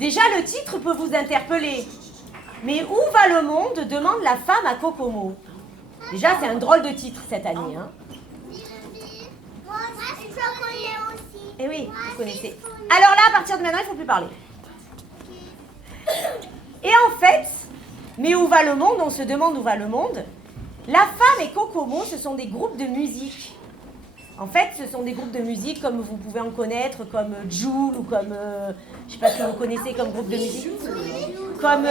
Déjà, le titre peut vous interpeller. Mais où va le monde demande la femme à Kokomo. Déjà, c'est un drôle de titre cette année. Hein. Moi, je connais aussi. Eh oui, vous connaissez. Alors là, à partir de maintenant, il ne faut plus parler. Et en fait, mais où va le monde? On se demande où va le monde. La femme et Kokomo, ce sont des groupes de musique. En fait, ce sont des groupes de musique comme vous pouvez en connaître, comme Joule ou comme, je ne sais pas si vous connaissez comme groupe de musique, comme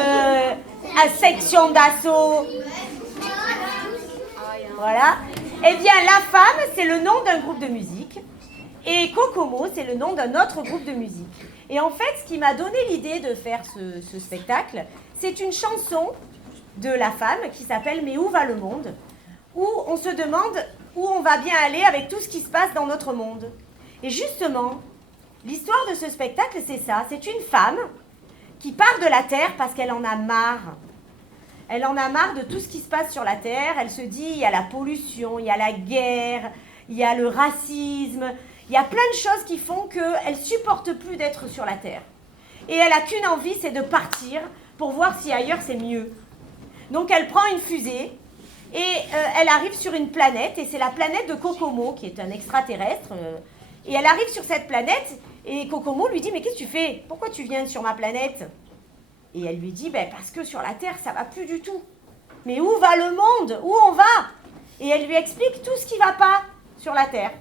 Section d'Assaut. Voilà. Eh bien, la femme, c'est le nom d'un groupe de musique et Kokomo, c'est le nom d'un autre groupe de musique. Et en fait, ce qui m'a donné l'idée de faire ce spectacle, c'est une chanson de la femme qui s'appelle « Mais où va le monde ?» où on se demande où on va bien aller avec tout ce qui se passe dans notre monde. Et justement, l'histoire de ce spectacle, c'est ça. C'est une femme qui part de la Terre parce qu'elle en a marre. Elle en a marre de tout ce qui se passe sur la Terre. Elle se dit, il y a la pollution, il y a la guerre, il y a le racisme. Il y a plein de choses qui font qu'elle ne supporte plus d'être sur la Terre. Et elle n'a qu'une envie, c'est de partir pour voir si ailleurs c'est mieux. Donc elle prend une fusée et elle arrive sur une planète, et c'est la planète de Kokomo, qui est un extraterrestre. Et elle arrive sur cette planète, et Kokomo lui dit « Mais qu'est-ce que tu fais? Pourquoi tu viens sur ma planète ?» Et elle lui dit « Parce que sur la Terre, ça ne va plus du tout. Mais où va le monde? Où on va ?» Et elle lui explique tout ce qui ne va pas sur la Terre.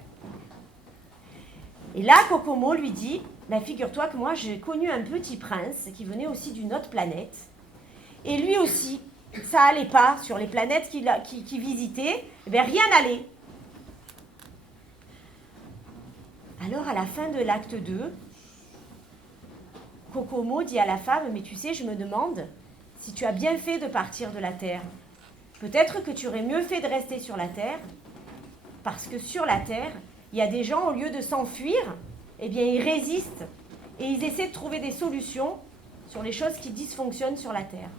Et là, Kokomo lui dit « Figure-toi que moi, j'ai connu un petit prince qui venait aussi d'une autre planète. Et lui aussi, ça n'allait pas sur les planètes qu'il visitait, rien n'allait. » Alors, à la fin de l'acte 2, Kokomo dit à la femme « Mais tu sais, je me demande si tu as bien fait de partir de la Terre. Peut-être que tu aurais mieux fait de rester sur la Terre, parce que sur la Terre, il y a des gens, au lieu de s'enfuir, ils résistent et ils essaient de trouver des solutions sur les choses qui dysfonctionnent sur la Terre. »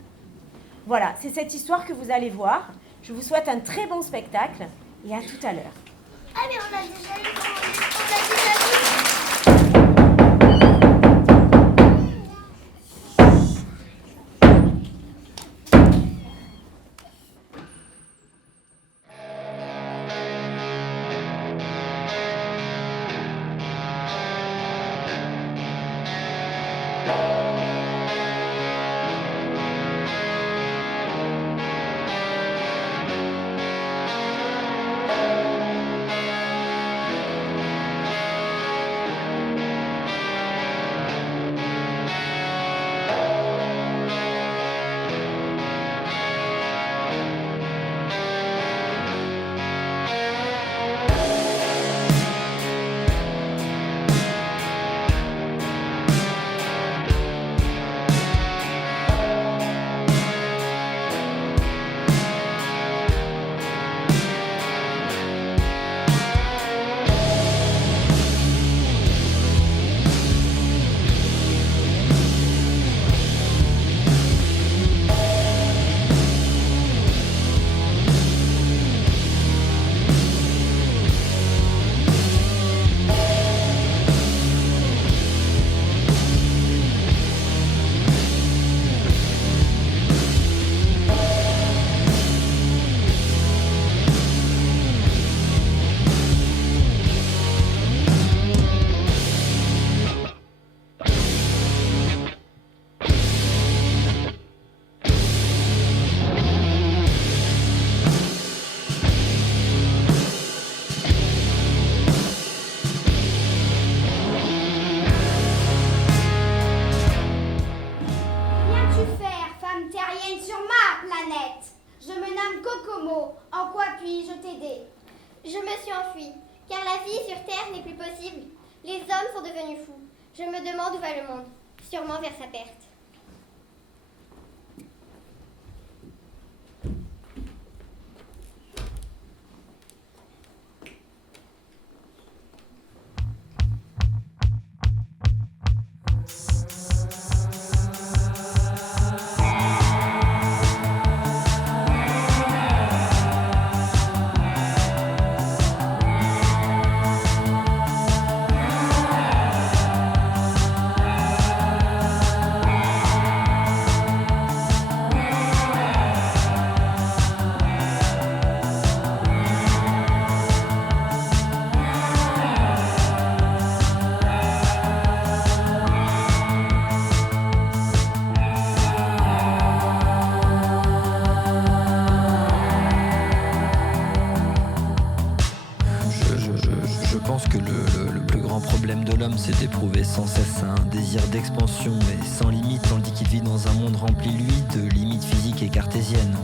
Voilà, c'est cette histoire que vous allez voir. Je vous souhaite un très bon spectacle et à tout à l'heure. Ah mais on a déjà eu, on a déjà vu. En quoi puis-je t'aider? Je me suis enfuie, car la vie sur Terre n'est plus possible. Les hommes sont devenus fous. Je me demande où va le monde, sûrement vers sa perte. désir d'expansion et sans limite, tandis qu'il vit dans un monde rempli, lui, de limites physiques et cartésiennes.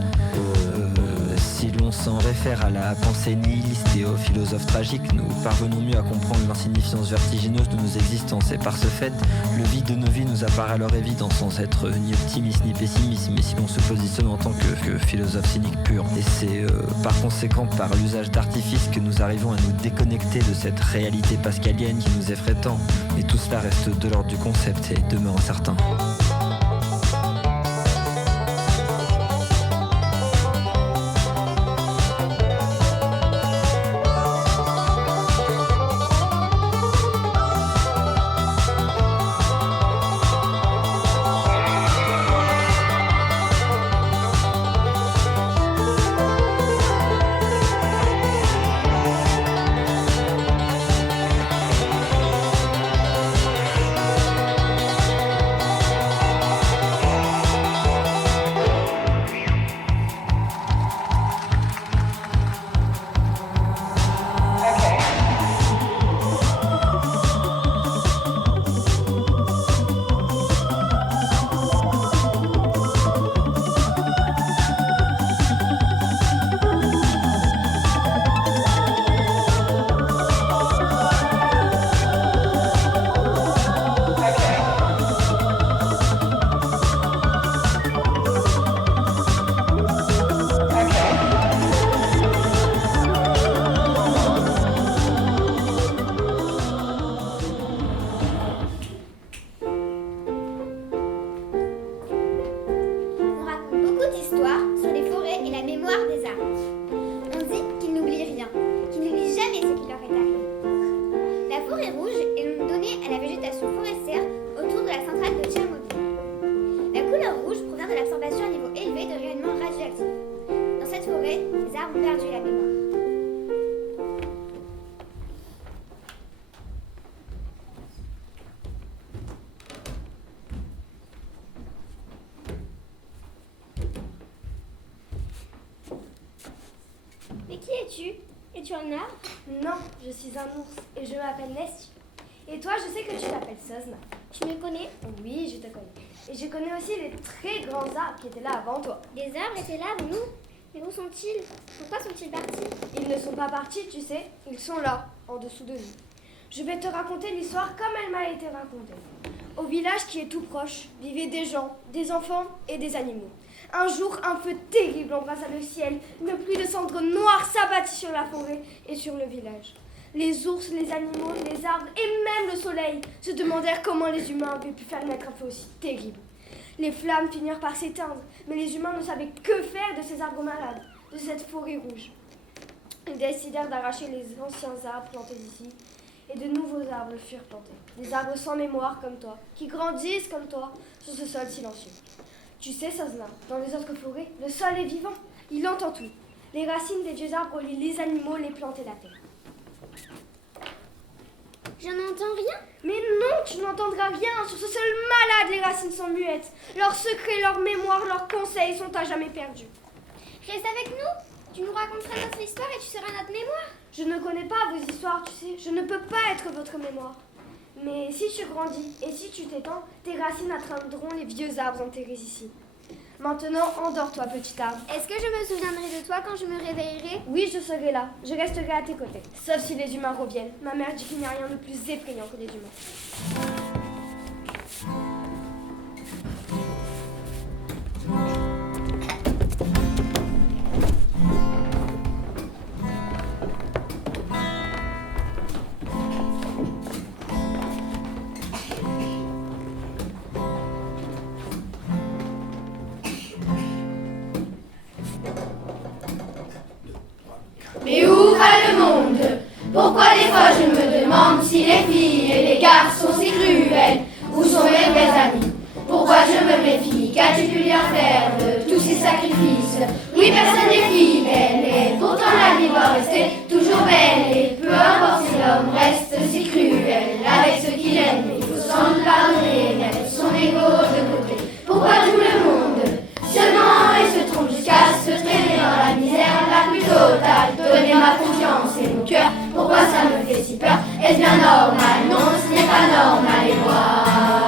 Si l'on s'en réfère à la pensée nihiliste et aux philosophes tragiques, nous parvenons mieux à comprendre l'insignifiance vertigineuse de nos existences. Et par ce fait, le vide de nos vies nous apparaît alors évident, sans être ni optimiste ni pessimiste, mais si l'on se positionne en tant que philosophe cynique pur. Et c'est par conséquent par l'usage d'artifices que nous arrivons à nous déconnecter de cette réalité pascalienne qui nous effraie tant. Mais tout cela reste de l'ordre du concept et demeure incertain. Mais qui es-tu? Es-tu un arbre? Non, je suis un ours et je m'appelle Nessie. Et toi, je sais que tu t'appelles Sosna. Tu me connais? Oui, je te connais. Et je connais aussi les très grands arbres qui étaient là avant toi. Les arbres étaient là avant nous? Mais où sont-ils? Pourquoi sont-ils partis? Ils ne sont pas partis, tu sais. Ils sont là, en dessous de nous. Je vais te raconter l'histoire comme elle m'a été racontée. Au village qui est tout proche, vivaient des gens, des enfants et des animaux. Un jour, un feu terrible embrasa le ciel. Une pluie de cendres noires s'abattit sur la forêt et sur le village. Les ours, les animaux, les arbres et même le soleil se demandèrent comment les humains avaient pu faire naître un feu aussi terrible. Les flammes finirent par s'éteindre, mais les humains ne savaient que faire de ces arbres malades, de cette forêt rouge. Ils décidèrent d'arracher les anciens arbres plantés ici, et de nouveaux arbres furent plantés. Des arbres sans mémoire comme toi, qui grandissent comme toi sur ce sol silencieux. Tu sais, Sosna, dans les autres forêts, le sol est vivant, il entend tout. Les racines des vieux arbres relient les animaux, les plantes et la terre. Je n'entends rien. Mais non, tu n'entendras rien. Sur ce sol malade, les racines sont muettes. Leurs secrets, leurs mémoires, leurs conseils sont à jamais perdus. Reste avec nous. Tu nous raconteras notre histoire et tu seras notre mémoire. Je ne connais pas vos histoires, tu sais. Je ne peux pas être votre mémoire. Mais si tu grandis et si tu t'étends, tes racines atteindront les vieux arbres enterrés ici. Maintenant, endors-toi, petit arbre. Est-ce que je me souviendrai de toi quand je me réveillerai? Oui, je serai là. Je resterai à tes côtés. Sauf si les humains reviennent. Ma mère dit qu'il n'y a rien de plus effrayant que les humains. Mais où va le monde? Pourquoi des fois je me demande si les filles et les garçons si cruels? Où sont mes vrais amis? Pourquoi je me méfie? Qu'as-tu pu bien faire de tous ces sacrifices? Oui, personne n'est fidèle et pourtant la vie doit rester toujours belle. Et peu importe si l'homme reste si cruel avec ceux qu'il aime, il faut sans doute pardonner et mettre son ego de côté. Pourquoi tout le monde se ment et se trompe jusqu'à se traîner dans la misère la plus totale? Donner ma confiance et mon cœur, pourquoi ça me fait si peur? Est-ce bien normal? Non, ce n'est pas normal et moi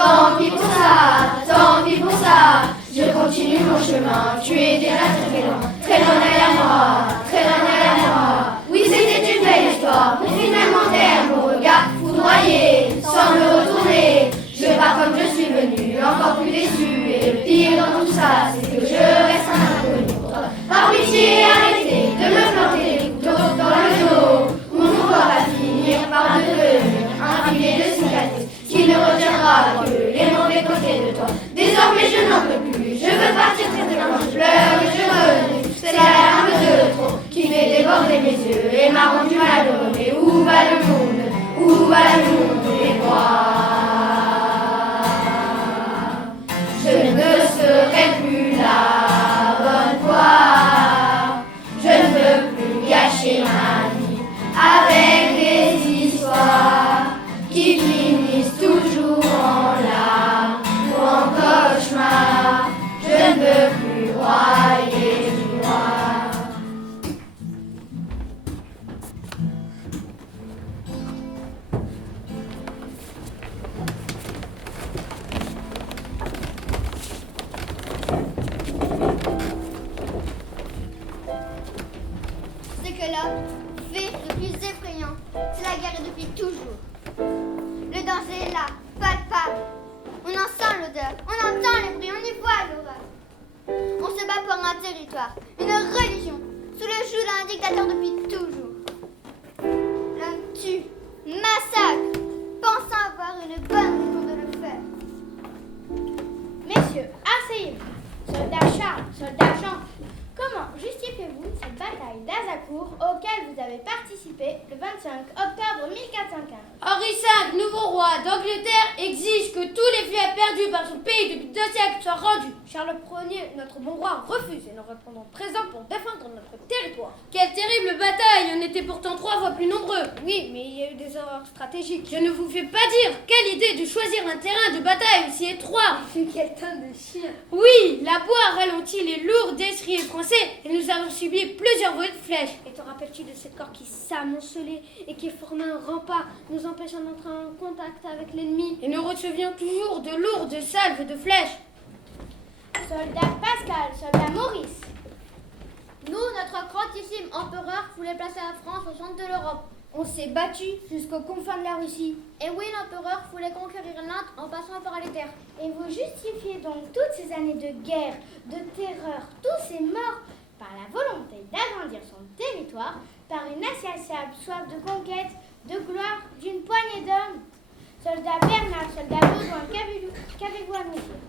Tant pis pour ça, tant pis pour ça. Je continue mon chemin, tu es déjà très loin derrière moi, très loin derrière moi. Oui, c'était une belle histoire, pour finalement taire mon regard foudroyé, sans me retourner. Je pars comme je suis venue, encore plus déçue. Et le pire dans tout ça, c'est que je reste un inconnu pour toi. Par pitié, arrêtez de me planter les couteaux dans le dos, où mon corps va finir par devenir un filet de cicatrices qui ne retiendra que les mauvais côtés de toi. Désormais je n'en peux plus, je veux partir très loin, je pleure et je renifle. C'est la larme de trop qui fait déborder mes yeux et m'a rendu malheureux. Mais où va le monde? Où va le monde et moi? Je ne serai plus la bonne voie. Je ne veux plus gâcher ma vie avec des histoires qui finissent toujours en larmes ou en cauchemar. Je ne veux plus broyer du noir. Ce que l'homme fait le plus effrayant, c'est la guerre depuis toujours. Le danger est là, palpable. On en sent l'odeur, on entend les bruits, on y voit l'horreur. On se bat pour un territoire, une religion, sous le joug d'un dictateur depuis toujours. L'homme tue, massacre, pensant avoir une bonne raison de le faire. Messieurs, asseyez-vous. Soldat Charles, soldat Jean, comment justifiez-vous cette bataille d'Azincourt auquel vous avez participé le 25 octobre 1415? Henri V, nouveau roi d'Angleterre, exige que tous les fiefs perdus par son pays depuis 2 siècles soient rendus. Charles Ier, notre bon roi, refuse et nous répondons présent pour défendre notre territoire. Quelle terrible bataille! On était pourtant 3 fois plus nombreux. Oui, mais il y a eu des erreurs stratégiques. Je ne vous fais pas dire. Quelle idée de choisir un terrain de bataille aussi étroit! Quel tonne de chien! Oui, la boîte ralentit les lourds destriers français et nous avons subi plusieurs volets de flèches. Et te rappelles-tu de ces corps qui s'amoncelaient et qui formaient un rempart, nous empêchant d'entrer en contact avec l'ennemi? Et nous recevions toujours de lourdes salves de flèches. Soldat Pascal, soldat Maurice. Nous, notre grandissime empereur voulait placer la France au centre de l'Europe. On s'est battu jusqu'aux confins de la Russie. Et oui, l'empereur voulait conquérir l'Inde en passant par les terres. Et vous justifiez donc toutes ces années de guerre, de terreur, tous ces morts par la volonté d'agrandir son territoire, par une insatiable soif de conquête, de gloire d'une poignée d'hommes. Soldat Bernard, soldat Baudouin, qu'avez-vous à nous dire?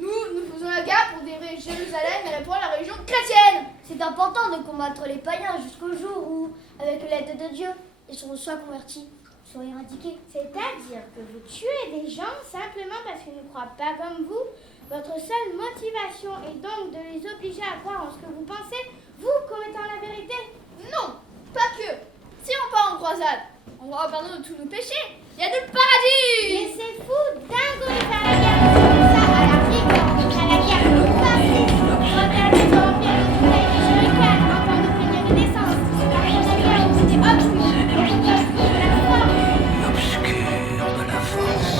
Nous faisons la guerre pour délivrer Jérusalem et pour la religion chrétienne. C'est important de combattre les païens jusqu'au jour où, avec l'aide de Dieu, ils seront soit convertis, soit éradiqués. C'est-à-dire que vous tuez des gens simplement parce qu'ils ne croient pas comme vous. Votre seule motivation est donc de les obliger à croire en ce que vous pensez, vous commettant la vérité. Non, pas que. Si on part en croisade, on va au pardon de tous nos péchés. Il y a du paradis. Mais c'est fou, dingo de faire la guerre comme ça, à la rigueur, à la guerre fasciste. Regardez l'empire de Judée et Jéricho en temps de première naissance. Après la guerre, vous étiez obscurs, et vous êtes de la force. L'obscur de la force.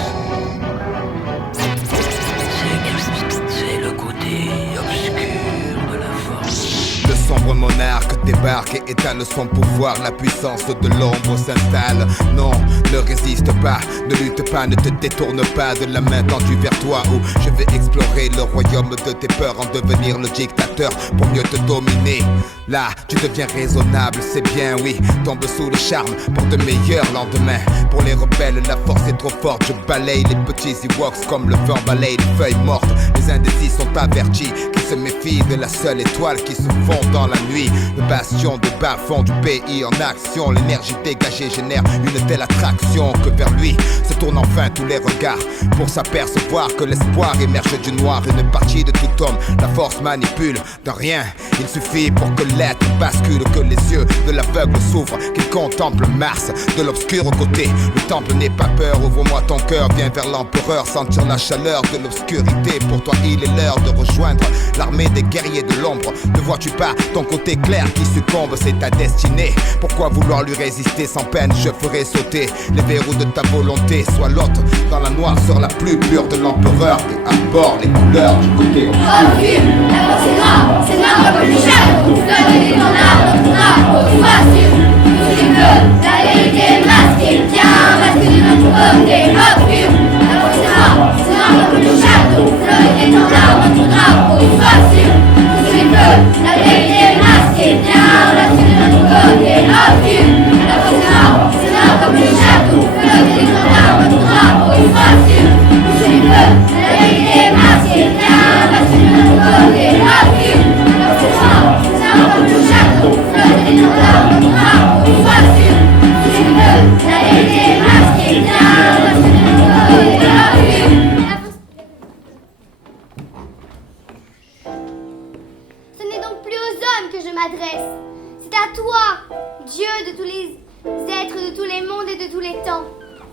C'est le côté obscur de la force. Le sombre monarque débarque et étale son pouvoir. La puissance de l'ombre s'installe. Non, ne résiste pas, ne lutte pas, ne te détourne pas de la main tendue vers toi. Où je vais explorer le royaume de tes peurs, en devenir le dictateur pour mieux te dominer. Là, tu deviens raisonnable, c'est bien, oui. Tombe sous le charme pour de meilleurs lendemains. Pour les rebelles, la force est trop forte. Je balaye les petits Ewoks comme le vent balaye les feuilles mortes. Les indécis sont avertis qu'ils se méfient de la seule étoile qui se fond dans la nuit. Le bastion de bas-fond du pays en action. L'énergie dégagée génère une telle attraction que vers lui se tournent enfin tous les regards pour s'apercevoir que l'espoir émerge du noir. Une partie de tout homme, la force manipule de rien. Il suffit pour que l'être bascule, que les yeux de l'aveugle s'ouvrent, qu'il contemple Mars de l'obscur côté. Le temple n'est pas peur, ouvre-moi ton cœur, viens vers l'empereur, sentir la chaleur de l'obscurité. Pour toi il est l'heure de rejoindre l'armée des guerriers de l'ombre. Ne vois-tu pas ton côté clair qui succombe, c'est ta destinée. Pourquoi vouloir lui résister sans peine? Je ferai sauter les verrous de ta volonté. Sois l'autre dans la noirceur la plus pure de l'empereur et arbore les couleurs du côté obscur. La force c'est noir comme le château. Flotte et ton arbre, notre drapeau, sois sûr. Tout ce veut, la vérité est masquée. Tiens, masque de notre côté obscur. La force c'est noir comme le château. Flotte et ton arbre, notre drapeau, sois sûr. Tout ce veut, la vérité est masquée. Tiens, masque de notre côté obscur. La force c'est noir comme le château. Flotte et ton arbre, notre drapeau, sois sûr. Tout ce veut, la vérité est masquée. Tiens, masque de notre côté obscur. La force c'est noir comme le château. Flotte et ton arbre, notre drapeau, sois sûr. Tout ce veut, la vérité est masquée. Tiens, masque de notre côté obscur. Ce n'est donc plus aux hommes que je m'adresse. C'est à toi, Dieu de tous les êtres, de tous les mondes et de tous les temps.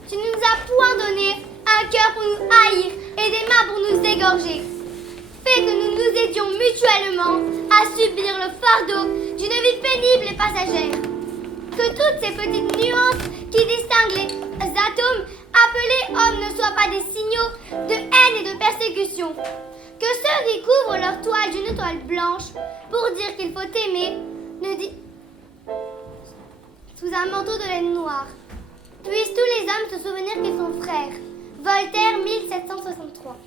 Tu ne nous as point donné un cœur pour nous haïr et des mains pour nous égorger. Fais que nous nous aidions mutuellement à subir le fardeau d'une vie pénible et passagère. Que toutes ces petites nuances qui distinguent les atomes appelés hommes ne soient pas des signaux de haine et de persécution. Que ceux qui couvrent leur toile d'une toile blanche pour dire qu'il faut aimer ne disent sous un manteau de laine noire. Puissent tous les hommes se souvenir qu'ils sont frères. Voltaire, 1763.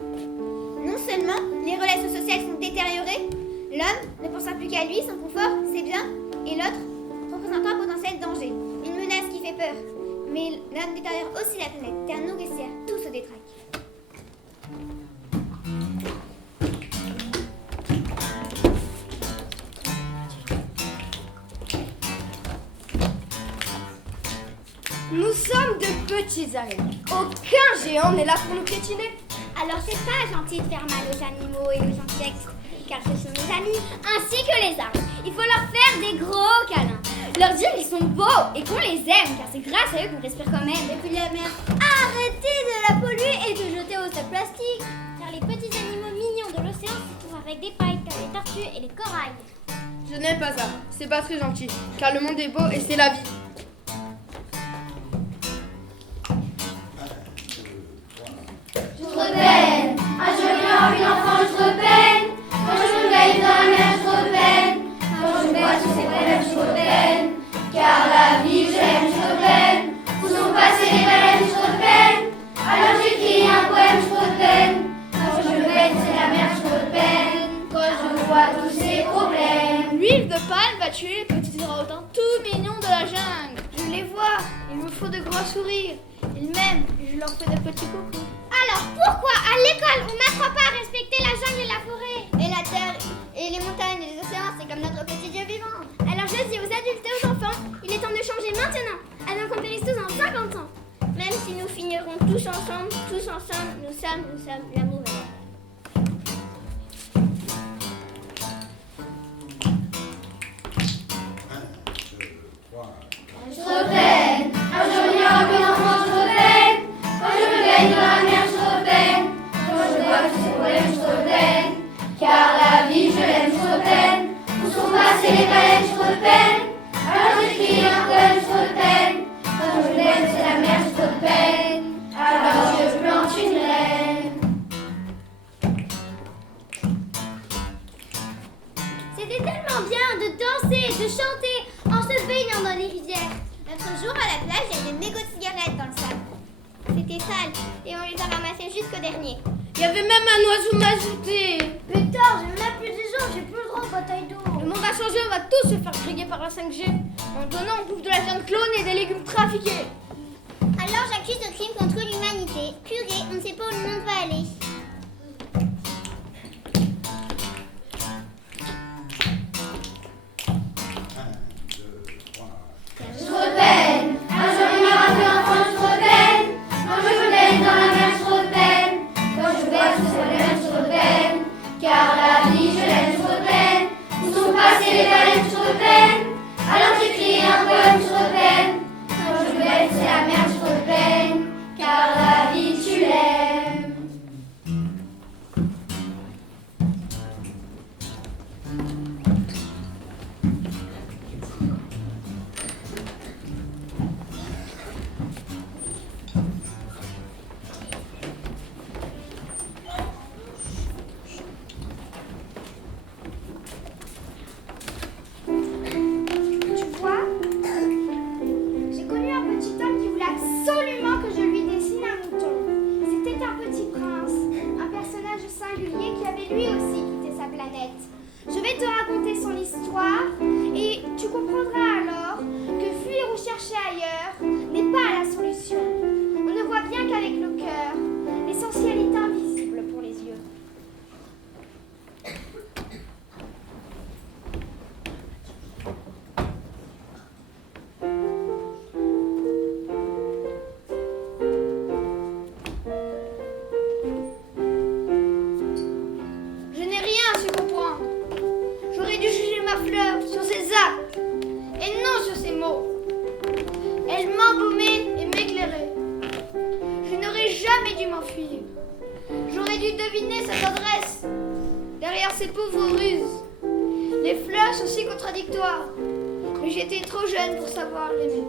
Non seulement les relations sociales sont détériorées, l'homme ne pensant plus qu'à lui, son confort, ses biens, et l'autre représentant un potentiel danger, une menace qui fait peur. Mais l'homme détériore aussi la planète, terre nourricière, tout se détraque. Nous sommes de petits araignées. Aucun géant n'est là pour nous piétiner. Alors c'est pas gentil de faire mal aux animaux et aux insectes, car ce sont nos amis, ainsi que les arbres. Il faut leur faire des gros câlins. Leur dire qu'ils sont beaux et qu'on les aime, car c'est grâce à eux qu'on respire quand même. Et puis la mer, arrêtez de la polluer et de jeter au sac plastique. Car les petits animaux mignons de l'océan se trouvent avec des pailles comme les tortues et les corails. Je n'aime pas ça. C'est pas très gentil. Car le monde est beau et c'est la vie. Je repeine, un joli enfant, une enfant, je repeine. Quand je me baigne dans la mer, je repeine. Quand je bois tous ces problèmes, je repeine. Car la vie, je l'aime, je repeine. Où sont passées les baleines, je repeine. Alors j'écris un poème, je repeine. Quand je me baigne, c'est la mer, je repeine. Quand je vois tous ces problèmes. L'huile de palme va tuer les petits orang-outans tout mignons de la jungle. Je les vois, il me faut de grands sourires. Ils m'aiment, je leur fais de petits coucous. Alors pourquoi à l'école on n'apprend pas à respecter la jungle et la forêt? Et la terre, et les montagnes, et les océans, c'est comme notre petit Dieu vivant. Alors je dis aux adultes et aux enfants, il est temps de changer maintenant, avant qu'on périsse tous en 50 ans. Même si nous finirons tous ensemble, nous sommes l'amour. Je repeine, un joli enfant, je repeine. Quand je me baigne dans la mer, je repeine. Quand je vois tous ces problèmes, je repeine. Car la vie, je l'aime, je repeine. Où sont passées les baleines, je repeine. Alors j'écris un poème, je repeine. Quand je me baigne, c'est la mer, je repeine. Alors je plante une graine. C'était tellement bien de danser, de chanter en se baignant dans les rivières. L'autre jour, à la plage, il y avait des mégots de cigarettes dans le sac. C'était sale, et on les a ramassés jusqu'au dernier. Il y avait même un oiseau majouté. Putain, j'ai même plus des gens, j'ai plus le droit aux batailles d'eau. Le monde va changer, on va tous se faire griller par la 5G. En donnant, on bouffe de la viande clone et des légumes trafiqués. Alors j'accuse de crime contre l'humanité. Purée, on ne sait pas où le monde va aller. Je repeine, un joli enfant, je repeine. Quand je me baigne dans la mer, je repeine. Quand je vois tous ces problèmes, je repeine. Car la vie, je l'aime, je repeine. Où sont passées les baleines, je repeine. Alors j'écris un poème, je repeine. Quand je me baigne, c'est la mer, je repeine. Car la vie, tu l'aimes. ces pauvres ruses. Les fleurs sont si contradictoires. Mais j'étais trop jeune pour savoir l'aimer.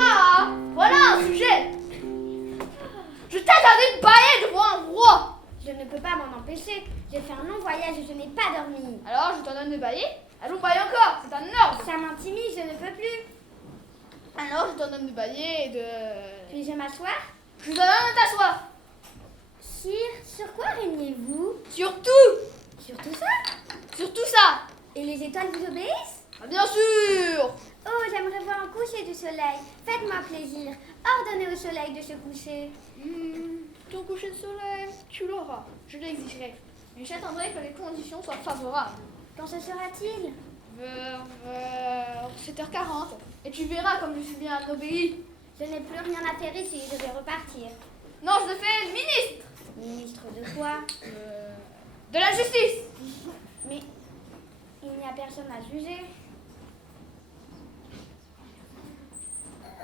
Ah, voilà un sujet. Je t'attendais de bailler devant un roi. Je ne peux pas m'en empêcher. J'ai fait un long voyage et je n'ai pas dormi. Alors, je t'en donne de bailler. Allons, bailler encore, c'est un ordre. Ça m'intimide, je ne peux plus. Alors, je t'en donne de bailler et de... Puis-je m'asseoir? Je te donne de t'asseoir. Sire, sur quoi régnez-vous? Surtout, Sur tout ça? sur tout ça. Et les étoiles vous obéissent? Ah, bien sûr. Oh, j'aimerais voir un coucher du soleil. Faites-moi plaisir. Ordonnez au soleil de se coucher. Ton coucher de soleil, tu l'auras. Je l'exigerai. Mais j'attendrai que les conditions soient favorables. Quand ce sera-t-il? Vers 7h40. Et tu verras comme je suis bien obéi. Je n'ai plus rien à faire ici, je vais repartir. Non, je te fais ministre. Ministre de quoi? De la justice. Mais il n'y a personne à juger.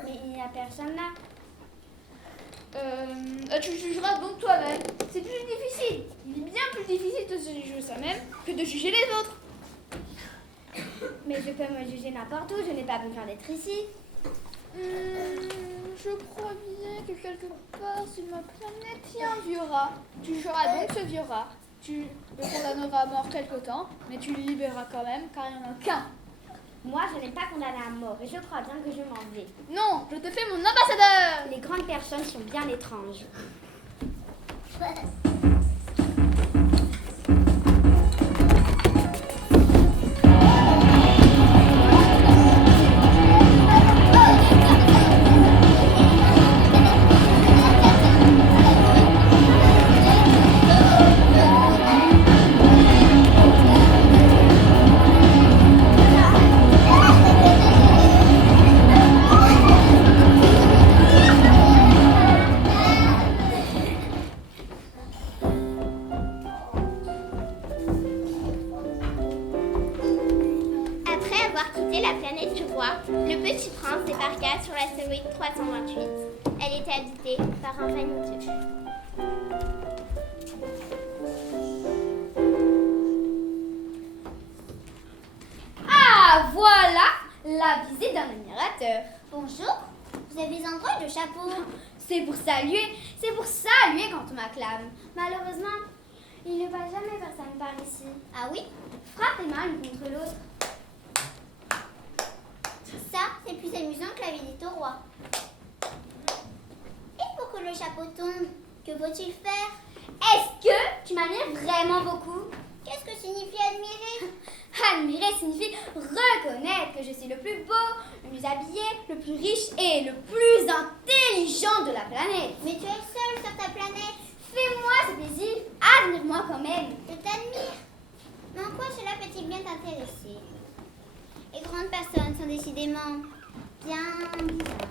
Mais il n'y a personne là. Tu jugeras donc toi-même. C'est plus difficile. Il est bien plus difficile de se juger soi-même que de juger les autres. Mais je peux me juger n'importe où, je n'ai pas besoin d'être ici. Je crois bien que quelque part sur ma planète, il y a un vieux rat. Tu jugeras donc ce vieux rat. Tu le condamneras à mort quelque temps, mais tu le libéreras quand même, car il n'y en a qu'un. Moi, je n'ai pas condamné à mort et je crois bien que je m'en vais. Non, je te fais mon ambassadeur. Les grandes personnes sont bien étranges. Après avoir quitté la planète du roi, le petit prince débarqua sur l'astéroïde 328. Elle était habitée par un vaniteux. Ah, voilà la visite d'un admirateur. Bonjour, vous avez un drôle de chapeau. C'est pour saluer quand on m'acclame. Malheureusement, il ne passe jamais personne par ici. Ah oui? Frappez-moi l'une contre l'autre. Ça, c'est plus amusant que la visite au roi. Et pour que le chapeau tombe, que faut-il faire? Est-ce que tu m'admires vraiment beaucoup? Qu'est-ce que signifie admirer? Admirer signifie reconnaître que je suis le plus beau, le mieux habillé, le plus riche et le plus intelligent de la planète. Mais tu es seul sur ta planète. Fais-moi ce plaisir, admire-moi quand même. Je t'admire. Mais en quoi cela peut-il bien t'intéresser? Les grandes personnes sont décidément bien bizarres.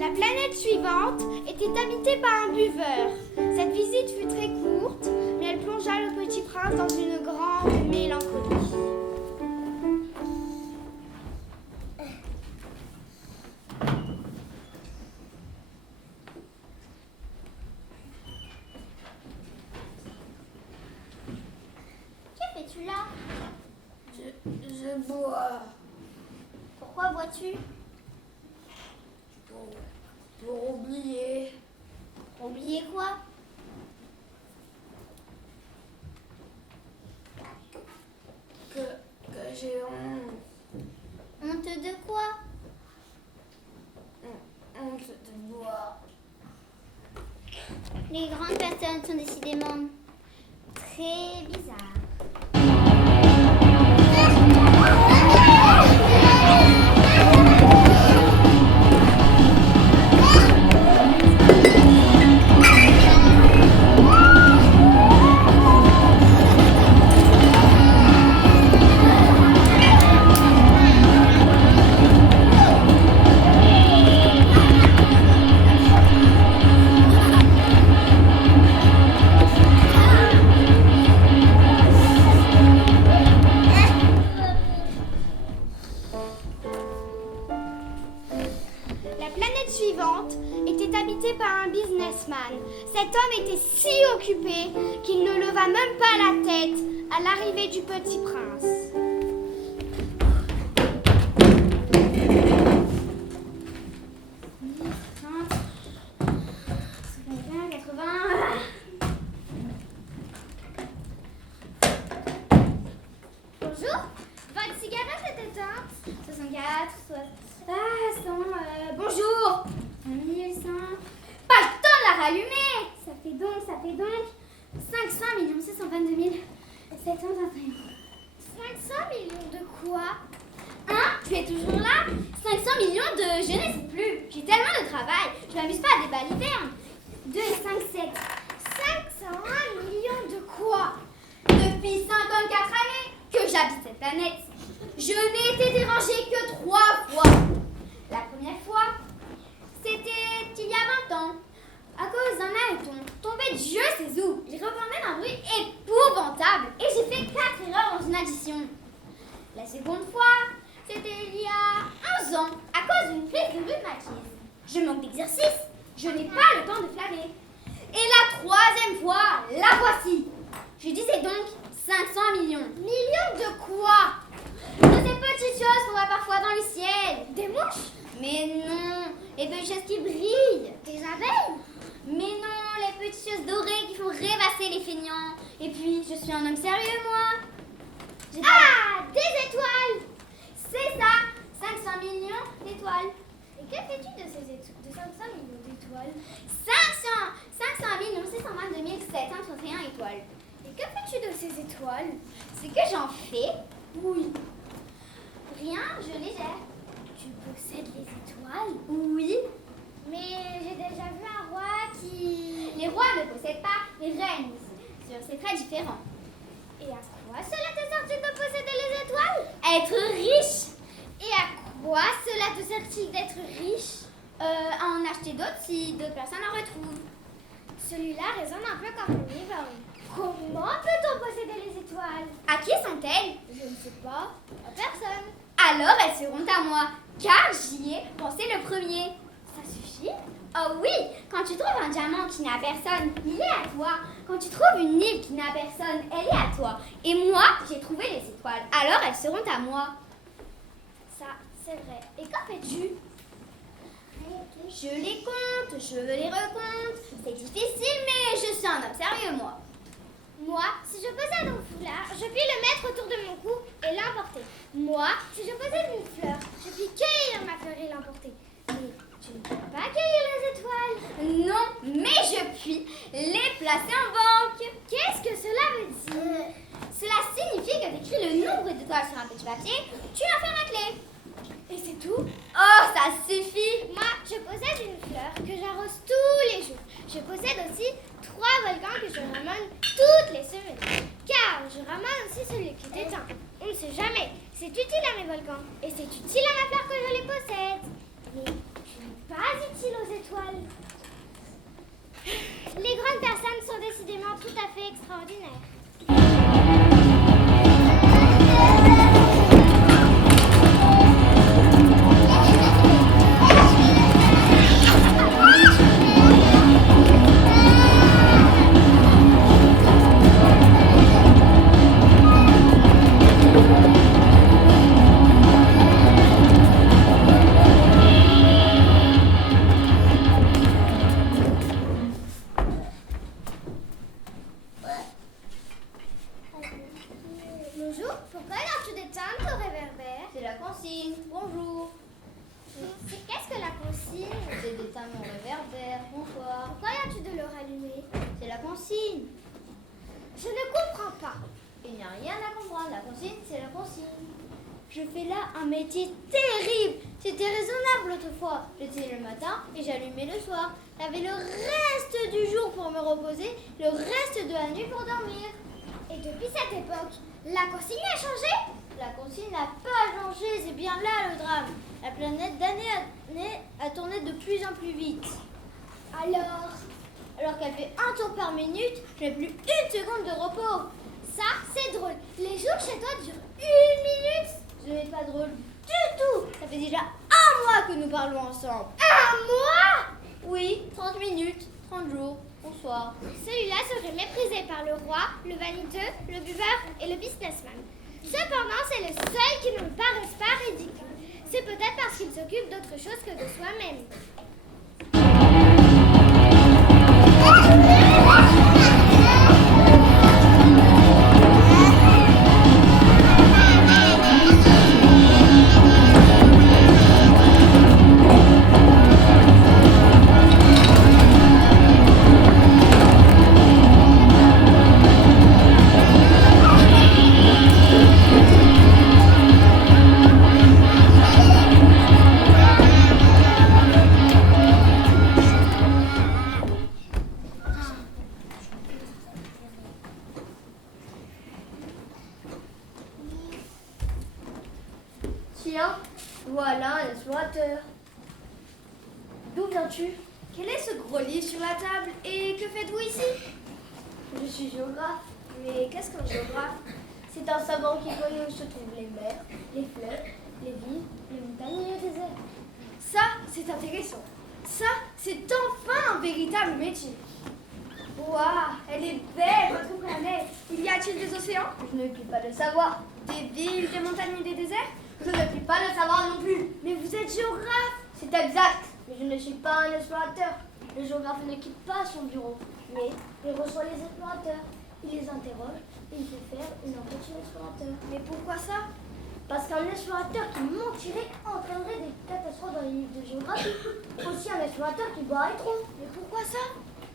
La planète suivante était habitée par un buveur. Cette visite fut très courte, mais elle plongea le petit prince dans une grande mélancolie. Que fais-tu là? Je bois Pourquoi bois-tu? pour oublier. Oublier quoi? Les grandes personnes sont décidément très bizarres. La planète suivante était habitée par un businessman. Cet homme était si occupé qu'il ne leva même pas la tête à l'arrivée du petit prince. Bonjour, votre cigarette est éteinte. 64, soit. Bonjour 1100. Pas le temps de la rallumer. Ça fait donc 500 622 721. 500 millions de quoi? Hein? Tu es toujours là? 500 millions de... Je ne sais plus. J'ai tellement de travail. Je m'amuse pas à des balivernes. 2 et 5, 7. 501 millions de quoi? Depuis 54 années que j'habite cette planète, je n'ai été dérangée que 3 fois. La première fois, c'était il y a 20 ans, à cause d'un aéton tombé de je sais où. Il rebondait d'un bruit épouvantable et j'ai fait 4 erreurs dans une addition. La seconde fois, c'était il y a 11 ans, à cause d'une crise de rhumatisme. Je manque d'exercice, je n'ai pas le temps de flâner. Et la troisième fois, la voici. Je disais donc 500 millions. Millions de quoi? De ces petites choses qu'on voit parfois dans le ciel. Des mouches? Mais non, les petites choses qui brillent. Des abeilles? Mais non, les petites choses dorées qui font rêvasser les feignants. Et puis, je suis un homme sérieux, moi. Ah, des étoiles! C'est ça, 500 millions d'étoiles. Et que fais-tu de 500 millions d'étoiles? 500 millions 622 731 étoiles. Et que fais-tu de ces étoiles? Ce que j'en fais? Oui. Rien, je les gère. Tu possèdes les étoiles? Oui. Mais j'ai déjà vu un roi qui... Les rois ne possèdent pas, les reines. C'est très différent. Et à quoi cela te sert-il de posséder les étoiles? Être riche. Et à quoi cela te sert-il d'être riche? À en acheter d'autres si d'autres personnes en retrouvent. Celui-là résonne un peu comme une ivrogne. Comment peut-on posséder les étoiles? À qui sont-elles? Je ne sais pas. À personne. Alors elles seront à moi, car j'y ai pensé le premier. Ça suffit? Oh oui, quand tu trouves un diamant qui n'a personne, il est à toi. Quand tu trouves une île qui n'a personne, elle est à toi. Et moi, j'ai trouvé les étoiles, alors elles seront à moi. Ça, c'est vrai. Et qu'en fais-tu? Je les compte, je les recompte. C'est difficile, mais je suis un homme sérieux, moi. Moi, si je possède un foulard, je puis le mettre autour de mon cou et l'emporter. Moi, si je possède une fleur, je puis cueillir ma fleur et l'emporter. Mais tu ne peux pas cueillir les étoiles. Non, mais je puis les placer en banque. Qu'est-ce que cela veut dire? Cela signifie que tu écris le nombre d'étoiles sur un petit papier, tu l'enfermes à clé. Et c'est tout? Oh, ça suffit. Moi, je possède une fleur que j'arrose tous les jours. Je possède aussi 3 volcans que je ramène toutes les semaines. Car je ramène aussi celui qui est éteint. On ne sait jamais. C'est utile à mes volcans. Et c'est utile à ma fleur que je les possède. Mais je n'ai pas utile aux étoiles. Les grandes personnes sont décidément tout à fait extraordinaires. Bonjour, pourquoi as-tu d'éteindre le réverbère? C'est la consigne. Bonjour. Qu'est-ce que la consigne? C'est d'éteindre mon réverbère. Bonsoir. Pourquoi as-tu de le rallumer? consigne. Je ne comprends pas. Il n'y a rien à comprendre. La consigne, c'est la consigne. Je fais là un métier terrible. C'était raisonnable autrefois. J'étais le matin et j'allumais le soir. J'avais le reste du jour pour me reposer, le reste de la nuit pour dormir. Et depuis cette époque, la consigne a changé? La consigne n'a pas changé, c'est bien là le drame. La planète d'année à année a tourné de plus en plus vite. Alors qu'elle fait un tour par minute, je n'ai plus une seconde de repos. Ça, c'est drôle. Les jours chez toi durent 1 minute. Ce n'est pas drôle du tout. Ça fait déjà 1 mois que nous parlons ensemble. 1 mois? Oui, 30 minutes, 30 jours. Bonsoir. Celui-là serait méprisé par le roi, le vaniteux, le buveur et le businessman. Cependant, c'est le seul qui ne me paraisse pas ridicule. C'est peut-être parce qu'il s'occupe d'autre chose que de soi-même. Tiens, voilà un explorateur. D'où viens-tu? Quel est ce gros livre sur la table et que faites-vous ici? Je suis géographe. Mais qu'est-ce qu'un géographe? C'est un savant qui connaît où se trouvent les mers, les fleuves, les villes, les montagnes et les déserts. Ça, c'est intéressant. Ça, c'est enfin un véritable métier. Waouh, elle est belle, votre planète. Il y a-t-il des océans? Je ne puis pas le savoir. Des villes, des montagnes et des déserts? Je ne puis pas le savoir non plus. Mais vous êtes géographe. C'est exact, mais je ne suis pas un explorateur. Le géographe ne quitte pas son bureau, mais il reçoit les explorateurs. Il les interroge et il fait faire une enquête sur l'explorateur. Mais pourquoi ça? Parce qu'un explorateur qui mentirait entraînerait des catastrophes dans les livres de géographie. Aussi un explorateur qui boirait trop. Mais pourquoi ça?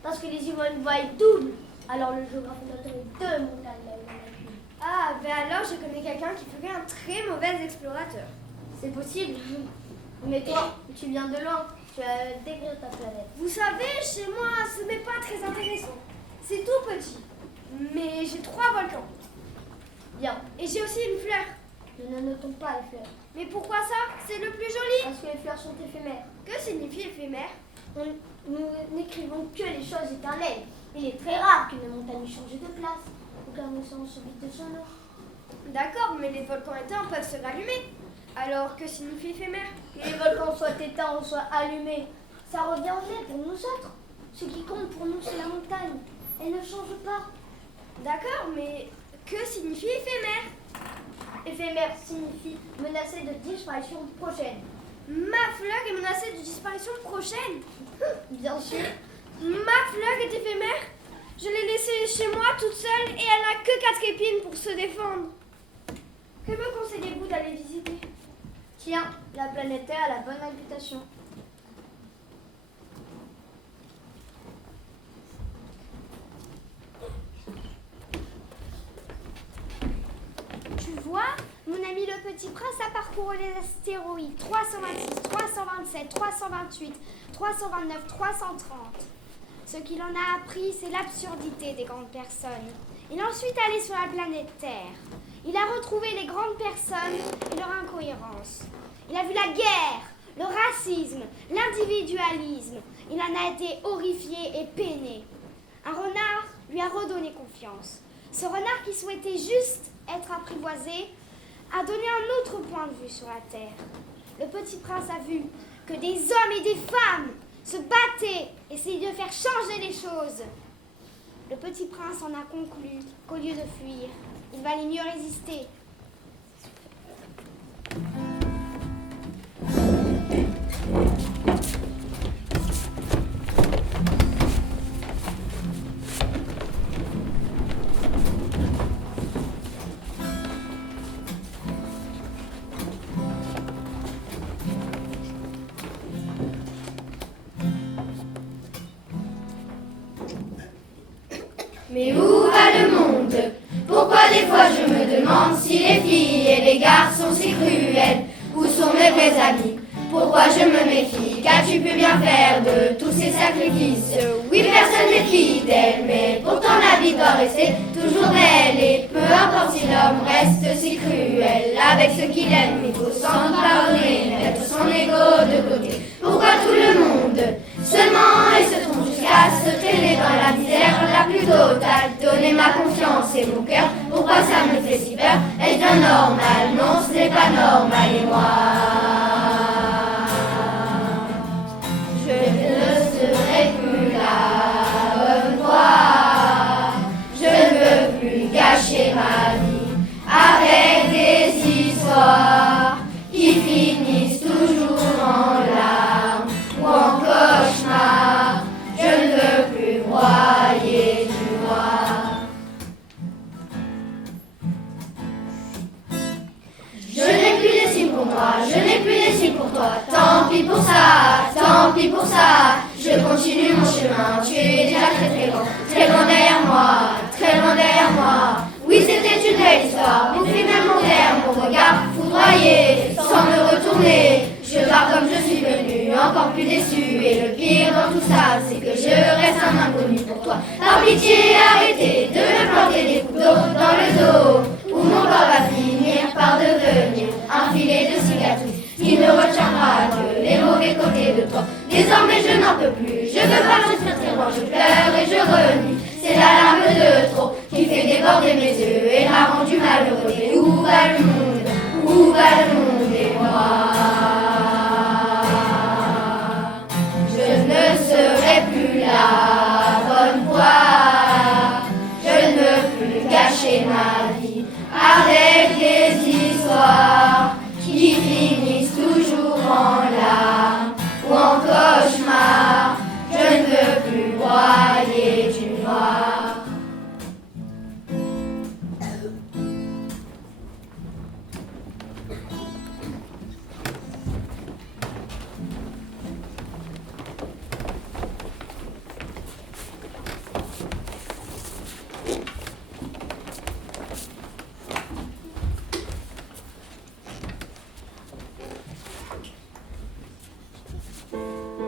Parce que les humains voient double. Alors le géographe noterait 2 montagnes là où il y en a qu'une. Ah, ben alors je connais quelqu'un qui ferait un très mauvais explorateur. C'est possible. Mais toi, tu viens de loin. Tu vas décrire ta planète. Vous savez, chez moi, ce n'est pas très intéressant. C'est tout petit. Mais j'ai 3 volcans. Bien. Et j'ai aussi une fleur. Nous ne notons pas les fleurs. Mais pourquoi ça? C'est le plus joli. Parce que les fleurs sont éphémères. Que signifie éphémère? Nous n'écrivons que les choses éternelles. Il est très rare qu'une montagne change de place ou qu'un océan se vide de son eau. D'accord, mais les volcans éteints peuvent se rallumer. Alors, que signifie éphémère? Que les volcans soient éteints ou soient allumés, ça revient au même pour nous autres. Ce qui compte pour nous, c'est la montagne. Elle ne change pas. D'accord, mais que signifie éphémère? Éphémère signifie menacé de disparition prochaine. Ma fleur est menacée de disparition prochaine? Bien sûr. Ma fleur est éphémère? Je l'ai laissée chez moi toute seule et elle n'a que 4 épines pour se défendre. Que me conseillez-vous d'aller visiter? Tiens, la planète Terre a la bonne réputation. Tu vois, mon ami le petit prince a parcouru les astéroïdes 326, 327, 328, 329, 330. Ce qu'il en a appris, c'est l'absurdité des grandes personnes. Il est ensuite allé sur la planète Terre. Il a retrouvé les grandes personnes et leur incohérence. Il a vu la guerre, le racisme, l'individualisme. Il en a été horrifié et peiné. Un renard lui a redonné confiance. Ce renard qui souhaitait juste être apprivoisé a donné un autre point de vue sur la Terre. Le petit prince a vu que des hommes et des femmes se battaient, essayaient de faire changer les choses. Le petit prince en a conclu qu'au lieu de fuir, il valait mieux résister. Mais où va le monde? Pourquoi des fois je me demande si les filles et les garçons si cruels? Où sont mes vrais amis? Pourquoi je me méfie? Qu'as-tu pu bien faire de tous ces sacrifices? Oui, personne n'est fidèle, mais pourtant la vie doit rester toujours belle. Et peu importe si l'homme reste si cruel avec ceux qu'il aime, il faut s'en pardonner, mettre son ego de côté. Pourquoi tout le monde seulement et se trompe jusqu'à se traîner dans la misère la plus totale? Donner ma confiance et mon cœur, pourquoi ça me fait si peur? Est-ce bien normal? Non, ce n'est pas normal. Et moi, je ne serai plus la bonne voie. Je ne veux plus gâcher ma vie avec des histoires qui finissent toujours en larmes ou en cauchemar. Je ne veux plus broyer du noir. Je n'ai plus de signes pour moi, je n'ai plus de signes pour toi. Tant pis pour ça, tant pis pour ça. Je continue mon chemin, tu es déjà très loin derrière moi, très loin derrière moi. Oui, c'était une belle histoire, mais finalement derrière mon regard foudroyé, sans me retourner, je pars comme je suis venue, encore plus déçue. Et le pire dans tout ça, c'est que je reste un inconnu pour toi. Par pitié, arrêtez de me planter des couteaux dans le dos, où mon corps va finir par devenir un filet de cicatrices qui ne retiendra que les mauvais côtés de toi. Désormais je n'en peux plus, je veux pas juste très loin, je pleure et je renie. C'est la larme de trop qui fait déborder mes yeux et m'a rendu malheureux. Mais où va le monde? Où va le monde et moi? Je ne serai plus la bonne voie. Je ne veux plus gâcher ma vie avec des histoires qui finissent toujours en larmes ou en cauchemar. Je ne veux plus broyer du noir.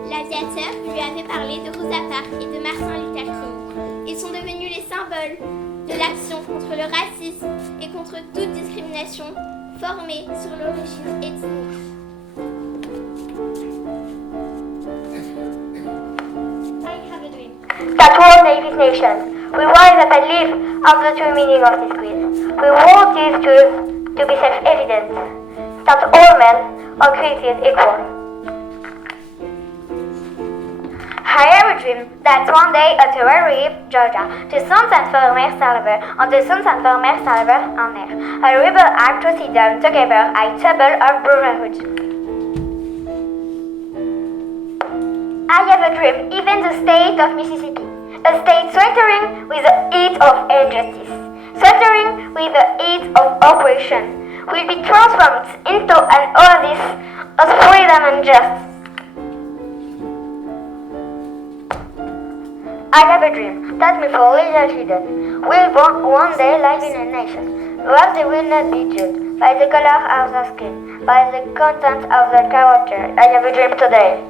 L'aviateur lui avait parlé de Rosa Parks et de Martin Luther King. Ils sont devenus les symboles de l'action contre le racisme et contre toute discrimination formée sur l'origine ethnique. I have a dream. That was Davis Nation. We rise up and live of the true meaning of this quiz. We want these truths to be self-evident, that all men are created equal. I have a dream that one day at Terrell Reef, Georgia, the sons and farmers celebrate on the sons and farmers celebrate on air. A rebel act to sit down together a table of brotherhood. I have a dream, even the state of Mississippi, a state sweltering with the heat of injustice, sweltering with the heat of oppression, will be transformed into an oasis of freedom and justice. I have a dream that my four little children will one day live in a nation where they will not be judged by the color of their skin, by the content of their character. I have a dream today.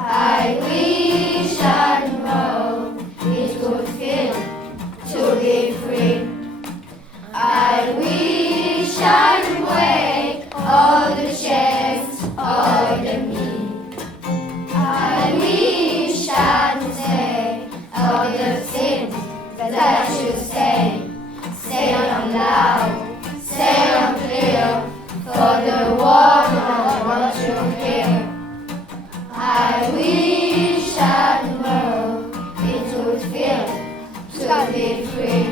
I wish I knew. be free.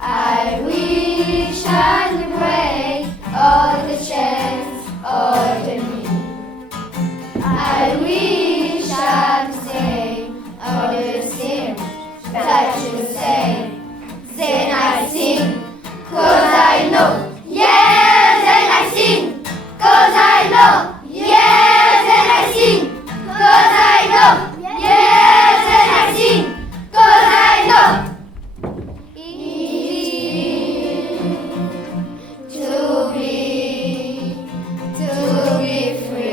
I wish I could break all the chains of me. I wish I could say all the things that you say. Then I sing, 'cause I know. Yeah, then I sing, 'cause I know. Yeah, then I sing, 'cause I know. Yeah, then I sing, 'cause I know. To be free.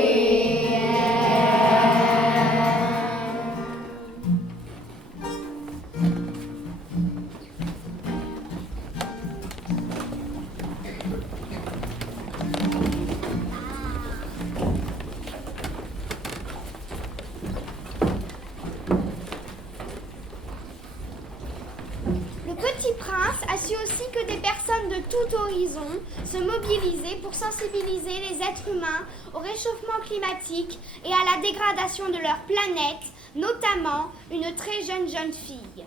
Le Petit Prince a su aussi que des personnes de tout horizon se mobilisaient pour sensibiliser les êtres humains au réchauffement climatique et à la dégradation de leur planète, notamment une très jeune fille.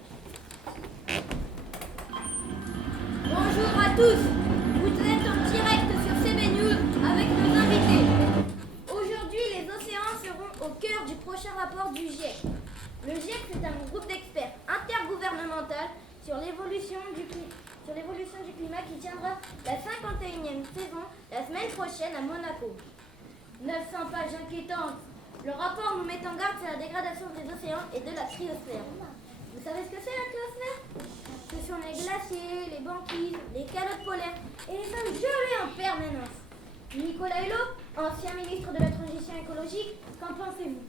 Bonjour à tous, vous êtes en direct sur CB News avec nos invités. Aujourd'hui, les océans seront au cœur du prochain rapport du GIEC. Le GIEC, c'est un groupe d'experts intergouvernemental sur l'évolution du climat qui tiendra la 51e saison la semaine prochaine à Monaco. 900 pages inquiétantes. Le rapport nous met en garde sur la dégradation des océans et de la cryosphère. Vous savez ce que c'est la cryosphère? Ce sont les glaciers, les banquises, les calottes polaires et les zones gelées en permanence. Nicolas Hulot, ancien ministre de la Transition écologique, qu'en pensez-vous?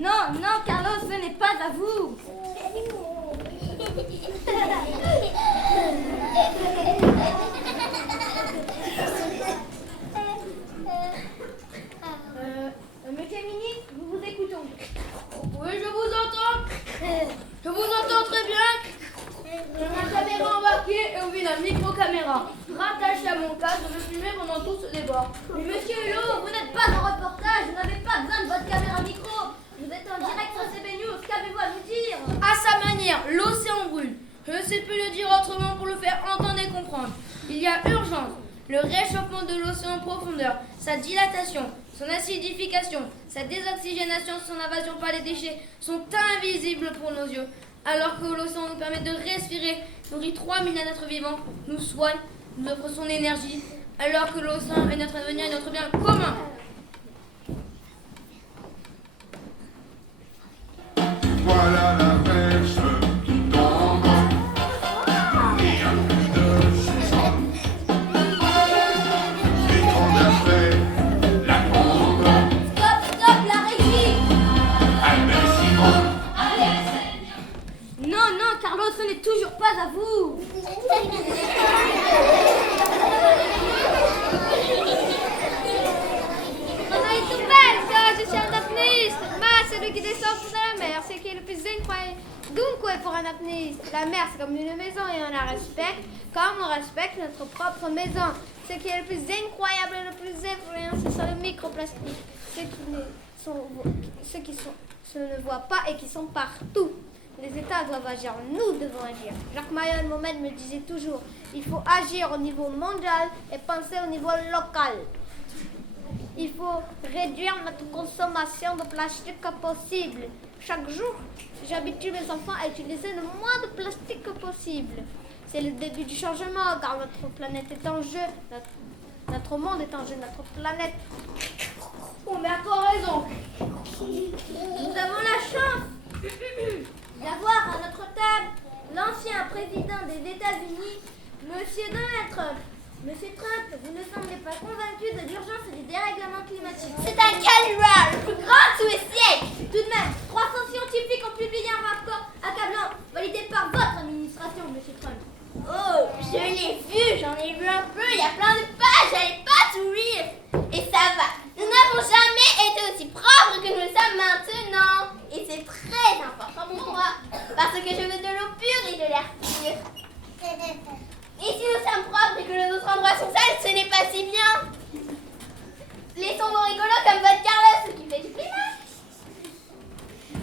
Non, Carlos, ce n'est pas à vous. Monsieur le ministre, nous vous écoutons. Oui, je vous entends. Je vous entends très bien. J'ai ma caméra embarquée et on vit la micro-caméra. Rattachée à mon casque, je vais filmer pendant tout ce débat. Mais monsieur Hulot, vous n'êtes pas en reportage, vous n'avez pas besoin de votre caméra micro. Vous êtes en direct sur CB News, qu'avez-vous à nous dire? À sa manière, l'océan brûle. Je ne sais plus le dire autrement pour le faire entendre et comprendre. Il y a urgence. Le réchauffement de l'océan en profondeur, sa dilatation, son acidification, sa désoxygénation, son invasion par les déchets sont invisibles pour nos yeux. Alors que l'océan nous permet de respirer, nourrit 3 milliards d'êtres vivants, nous soigne, nous offre son énergie, alors que l'océan est notre avenir et notre bien commun. Voilà la pêche qui tombe, et un peu de chute. Et qu'on a fait la pompe. Stop, la régie. Albert Simon. Non, Carlos, ce n'est toujours pas à vous. Je suis un apnéiste. C'est celui qui descend de la mer. C'est qui est le plus incroyable. Donc, pour un apnéiste, la mer, c'est comme une maison et on la respecte comme on respecte notre propre maison. Ce qui est le plus incroyable et le plus effrayant, ce sont les microplastiques. Ceux qui se ne voient pas et qui sont partout. Les États doivent agir, nous devons agir. Jacques Mayol Mohamed me disait toujours, il faut agir au niveau mondial et penser au niveau local. Il faut réduire notre consommation de plastique possible. Chaque jour, j'habitue mes enfants à utiliser le moins de plastique possible. C'est le début du changement, car notre planète est en jeu. Notre monde est en jeu, notre planète. On a encore raison. Nous avons la chance d'avoir à notre table l'ancien président des États-Unis, Monsieur Donald Trump. Monsieur Trump, vous ne semblez pas convaincu de l'urgence du dérèglement climatique. C'est un canular, le plus grand de tous les siècles. Tout de même, 300 scientifiques ont publié un rapport accablant, validé par votre administration, Monsieur Trump. Oh, je l'ai vu, j'en Laissons vos rigolos comme votre Carlos qui fait du climat.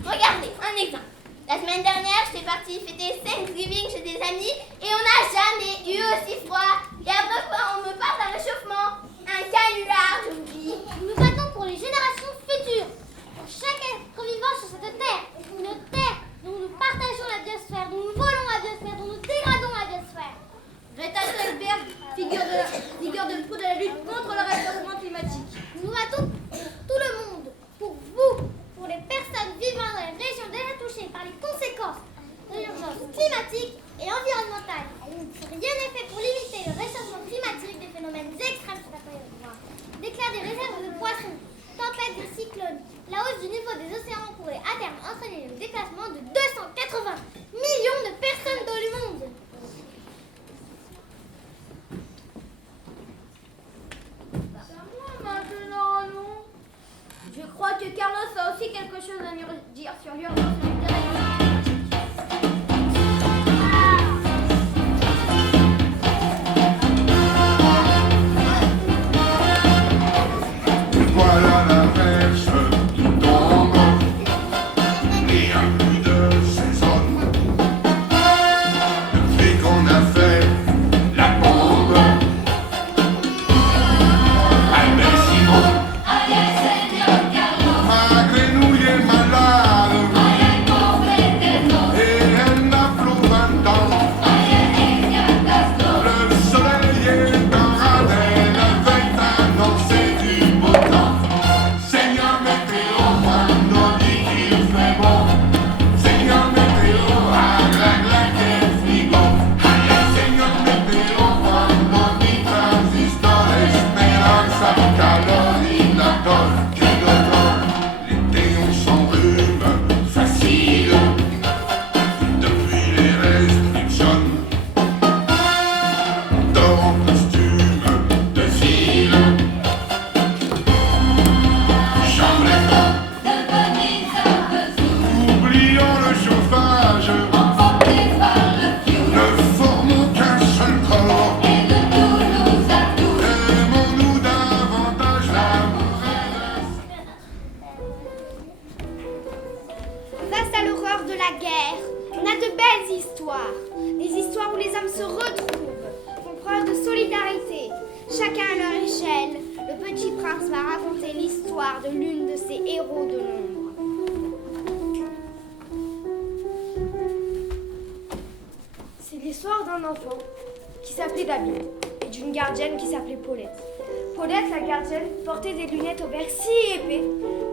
Regardez, un exemple. La semaine dernière, j'étais partie fêter Thanksgiving chez des amis et on n'a jamais eu aussi froid. Et après quoi, on me parle d'un réchauffement. Un canular, je vous dis. Nous nous battons pour les générations futures, pour chaque être vivant sur cette terre. Une terre dont nous partageons la biosphère, dont nous volons la biosphère, dont nous dégradons la biosphère. Greta Thunberg, figure de proue de la lutte contre le réchauffement climatique. Nous nous battons pour tout le monde, pour vous, pour les personnes vivant dans les régions déjà touchées par les conséquences de l'urgence climatique et environnementale. Rien n'est fait pour limiter le réchauffement climatique des phénomènes extrêmes sur la planète. Déclare des réserves de poissons, tempêtes de cyclones. La hausse du niveau des océans pourrait à terme entraîner le déplacement de 280 millions de personnes dans le monde. Maintenant, non. Je crois que Carlos a aussi quelque chose à nous dire sur l'urgence du dérèglement climatique. Voilà la neige qui tombe, rien plus de saison. Depuis qu'on a fait la bombe, Albert Simon, ma grenouille est malade, et elle n'a plus 20 ans. Le soleil est en radin, la fête annoncée du beau temps. Seigneur météo, on dit qu'il fait bon. Seigneur météo, aglaque frigo. Aïe, Seigneur météo, on dit transistor, espérance, calorie, l'atol, que d'autres. L'été, on s'enrhume facile, depuis les restrictions. On dort en costume de ville. Oublions le chauffage, ne formons qu'un seul corps. Aimons-nous davantage l'amour et Face à l'horreur de la guerre, on a de belles histoires. Des histoires où les hommes se retrouvent, font preuve de solidarité, chacun à leur échelle. Le Petit Prince va raconter l'histoire de l'une de ses héros de l'ombre. C'est l'histoire d'un enfant qui s'appelait David et d'une gardienne qui s'appelait Paulette. Paulette, la gardienne, portait des lunettes au verre si épais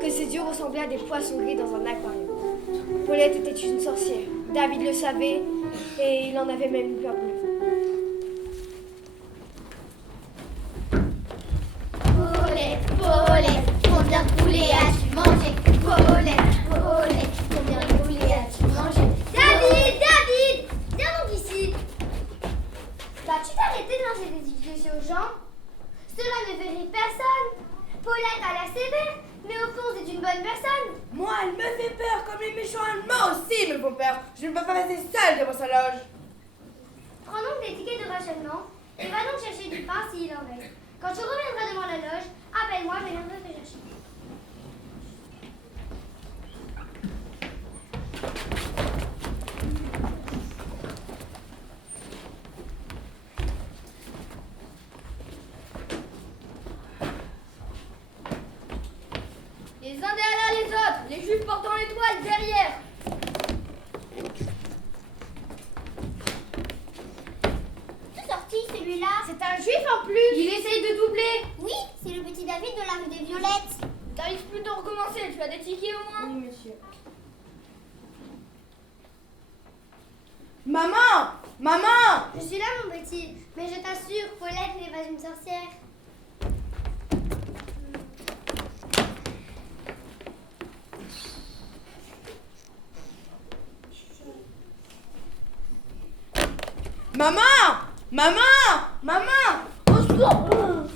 que ses yeux ressemblaient à des poissons gris dans un aquarium. Paulette était une sorcière. David le savait et il en avait même eu peur pour lui. Paulette, Paulette, combien de poulet as-tu mangé? Paulette, Paulette, combien de poulet as-tu mangé? David, David, viens donc ici. Vas-tu t'arrêter de lancer des idées aux gens? Cela ne vérifie personne. Paulette a l'air sévère, mais au fond c'est une bonne personne. Moi, elle me fait peur comme les méchants allemands aussi me font peur. Je ne peux pas rester seule devant sa loge. Prends donc des tickets de rationnement et va donc chercher du pain s'il en reste. Quand tu reviendras devant la loge, appelle-moi, je viendrai te chercher. Les uns derrière les autres, les juifs portant l'étoile derrière. Tout sorti celui-là. C'est un juif en plus. Il essaye de doubler. Oui, c'est le petit David de la rue des Violettes. T'arrives plutôt à recommencer, tu as des tickets au moins? Oui, monsieur. Maman! Maman! Je suis là mon petit, mais je t'assure, Paulette n'est pas une sorcière. Maman! Maman! Maman! Au secours!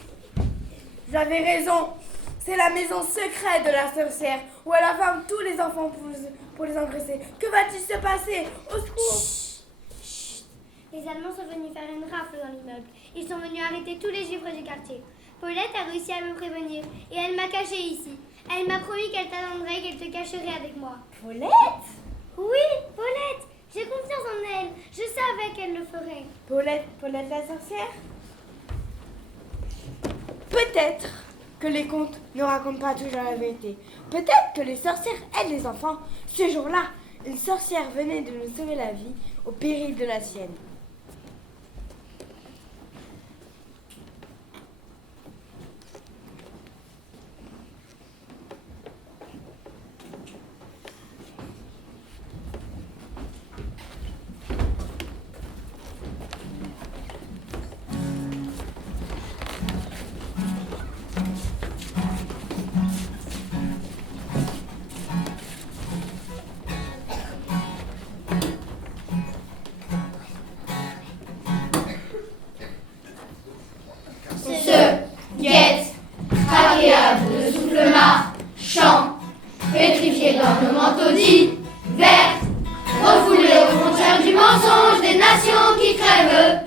J'avais raison. C'est la maison secrète de la sorcière où elle enferme tous les enfants pour les engraisser. Que va-t-il se passer? Au secours! Les Allemands sont venus faire une rafle dans l'immeuble. Ils sont venus arrêter tous les juifs du quartier. Paulette a réussi à me prévenir et elle m'a cachée ici. Elle m'a promis qu'elle t'attendrait, qu'elle te cacherait avec moi. Paulette? Oui, Paulette. J'ai confiance en elle. Je savais qu'elle le ferait. Paulette la sorcière? Peut-être que les contes ne racontent pas toujours la vérité. Peut-être que les sorcières aident les enfants. Ce jour-là, une sorcière venait de nous sauver la vie au péril de la sienne. Pétrifiés dans nos manteaux d'hiver, refoulés aux frontières du mensonge des nations qui crèvent,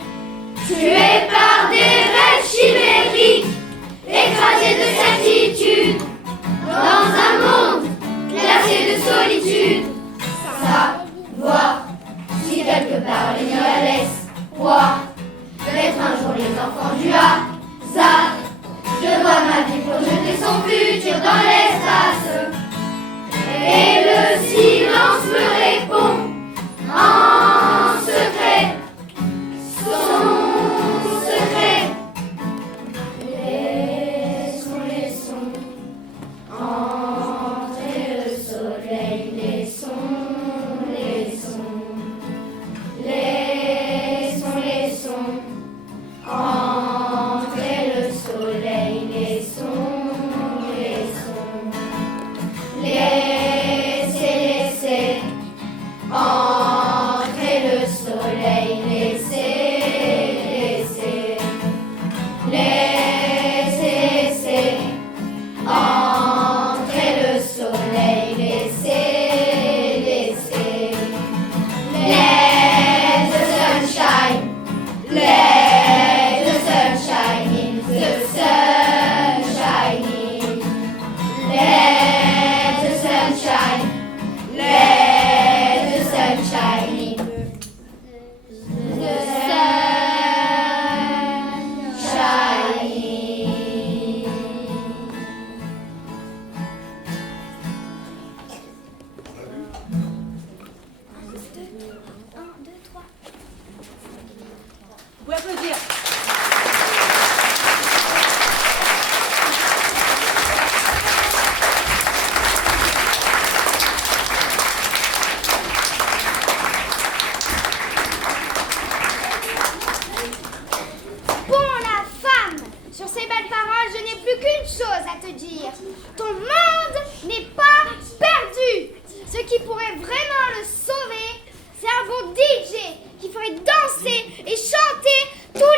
tués par des rêves chimériques, écrasés de certitude, dans un monde glacé de solitude. Savoir si quelque part l'ignorer l'espoir d'être un jour les enfants du hasard. Je dois ma vie pour jeter son futur dans l'espace. Et le silence me répond en secret, son secret. Laissons entrer le soleil, laissons entrer le soleil, laissons. Entrez le soleil, laissez entrer le soleil, laissez let the sunshine, let the sunshine in, the sunshine in, let the sunshine, let the sunshine in, the sunshine in. Vous pouvez applaudir. Bon, la femme, sur ces belles paroles, je n'ai plus qu'une chose à te dire. Ton monde n'est pas perdu. Ce qui pourrait vraiment le sauver, c'est un bon DJ qui ferait danser et chanter tous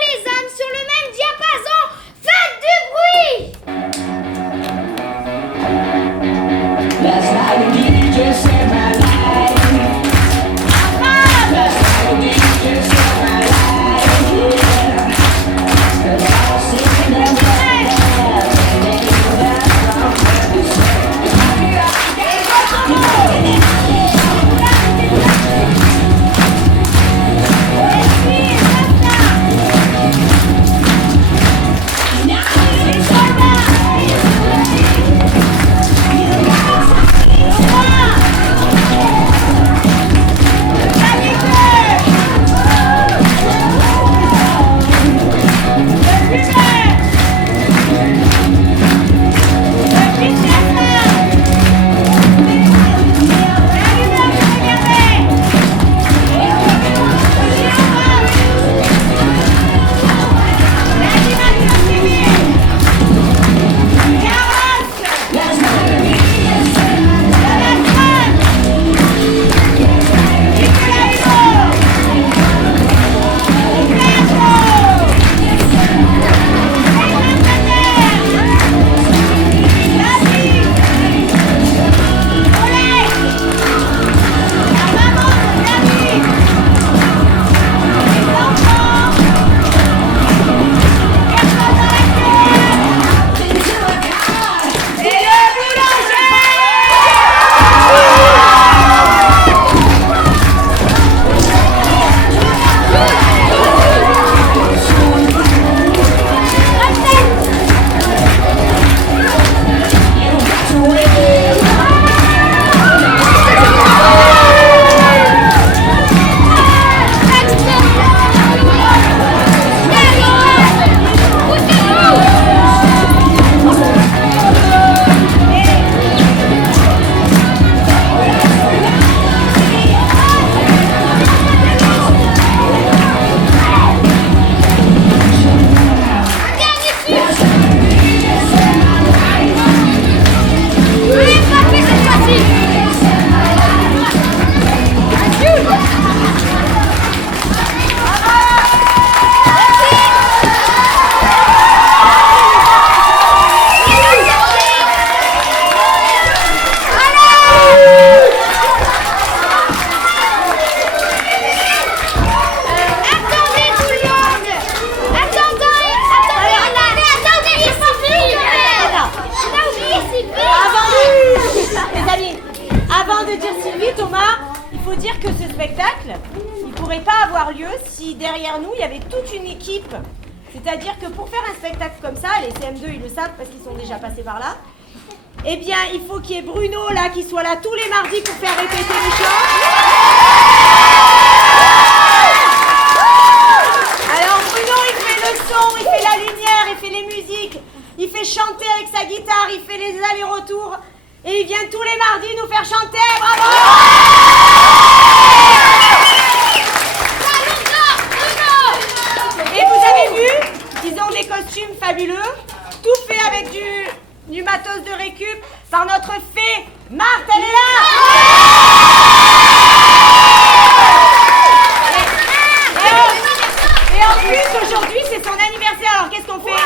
pas avoir lieu si derrière nous, il y avait toute une équipe. C'est-à-dire que pour faire un spectacle comme ça, les CM2, ils le savent parce qu'ils sont déjà passés par là, eh bien, il faut qu'il y ait Bruno, là, qui soit là tous les mardis pour faire répéter les choses. Alors, Bruno, il fait le son, il fait la lumière, il fait les musiques, il fait chanter avec sa guitare, il fait les allers-retours, et il vient tous les mardis nous faire chanter. Bravo! Et vous avez vu, ils ont des costumes fabuleux, tout fait avec du matos de récup par notre fée Marthe, elle est là. Et en plus aujourd'hui c'est son anniversaire, alors qu'est-ce qu'on fait?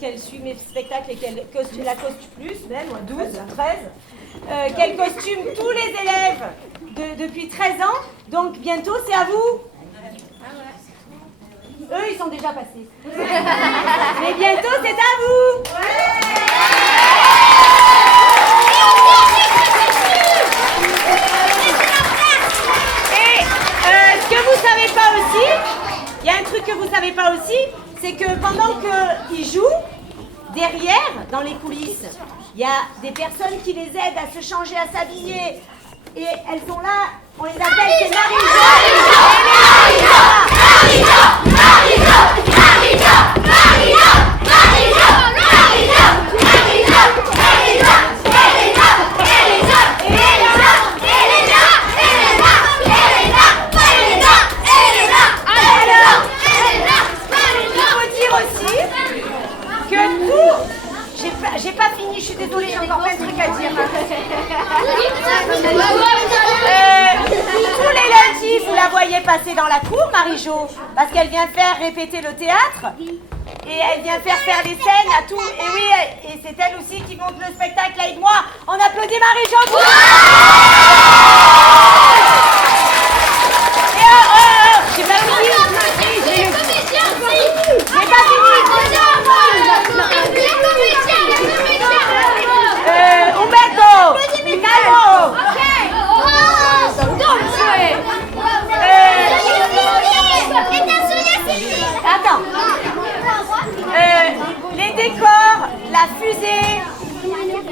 Qu'elle suit mes spectacles et qu'elle la costume plus, même, 12, 13, qu'elle costume tous les élèves depuis 13 ans. Donc bientôt, c'est à vous. Eux, ils sont déjà passés. Mais bientôt, c'est à vous. Et ce que vous savez pas aussi, il y a un truc que vous savez pas aussi, c'est que pendant qu'ils jouent, derrière, dans les coulisses, il y a des personnes qui les aident à se changer, à s'habiller. Et elles sont là, on les appelle, c'est j'ai pas fini, je suis désolée, j'ai encore plein de trucs à dire. Tous les lundis, vous la voyez passer dans la cour, Marie-Jo, parce qu'elle vient faire répéter le théâtre. Et elle vient faire les scènes à tout. Et oui, et c'est elle aussi qui monte le spectacle avec moi. On applaudit Marie-Jo. J'ai pas fini. J'ai pas fini. Umberto! Calmo! Attends. Les décors, la fusée,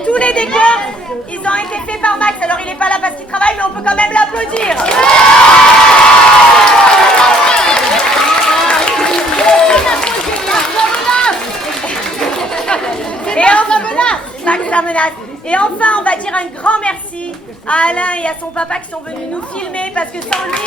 tous les décors, ils ont été faits par Max. Alors il n'est pas là parce qu'il travaille, mais on peut quand même l'applaudir. Et enfin, on va dire un grand merci à Alain et à son papa qui sont venus nous filmer parce que sans lui...